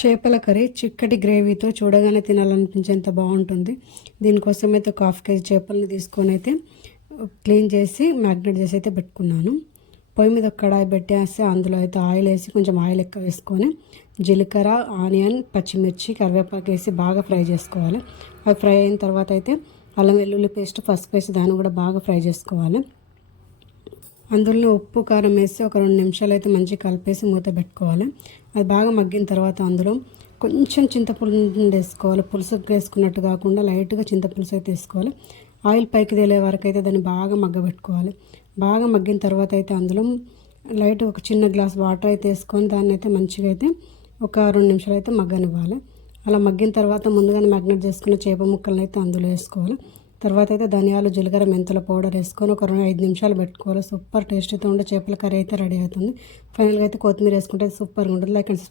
చేపల కర్రీ చిక్కటి గ్రేవీతో చూడగానే తినాలనిపించేంత బాగుంటుంది. దీనికోసం అయితే ఒక హాఫ్ కేజీ చేపలని తీసుకొని అయితే క్లీన్ చేసి మ్యాగ్నేట్ చేసి అయితే పెట్టుకున్నాను. పొయ్యి మీద ఒక కడాయి పెట్టేసి అందులో అయితే ఆయిల్ వేసి కొంచెం ఆయిల్ ఎక్కువ వేసుకొని జీలకర్ర, ఆనియన్, పచ్చిమిర్చి, కరివేపాకు వేసి బాగా ఫ్రై చేసుకోవాలి. అవి ఫ్రై అయిన తర్వాత అయితే అల్లం వెల్లుల్లి పేస్ట్, పసుపు వేసి దాన్ని కూడా బాగా ఫ్రై చేసుకోవాలి. అందులో ఉప్పు, కారం వేసి ఒక 2 నిమిషాలు అయితే మంచిగా కలిపేసి మూత పెట్టుకోవాలి. అది బాగా మగ్గిన తర్వాత అందులో కొంచెం చింతపులుసు వేసుకోవాలి. పులుసు వేసుకున్నట్టు కాకుండా లైట్గా చింతపులుసు అయితే వేసుకోవాలి. ఆయిల్ పైకి తేలే వరకు అయితే దాన్ని బాగా మగ్గబెట్టుకోవాలి. బాగా మగ్గిన తర్వాత అయితే అందులో లైట్ ఒక చిన్న గ్లాస్ వాటర్ అయితే వేసుకొని దాన్ని అయితే మంచిగా అయితే ఒక 2 నిమిషాలు అయితే మగ్గనివ్వాలి. అలా మగ్గిన తర్వాత ముందుగానే మ్యాగ్నేట్ చేసుకున్న చేప ముక్కలను అయితే అందులో వేసుకోవాలి. తర్వాత అయితే ధనియాలు, జీలకర్ర, మెంతుల పౌడర్ వేసుకొని ఒక 5 నిమిషాలు పెట్టుకోవాలి. సూపర్ టేస్టీతో ఉండే చేపల కర్రీ అయితే రెడీ అవుతుంది. ఫైనల్గా అయితే కొత్తిమీర వేసుకుంటే సూపర్గా ఉంటుంది. Like and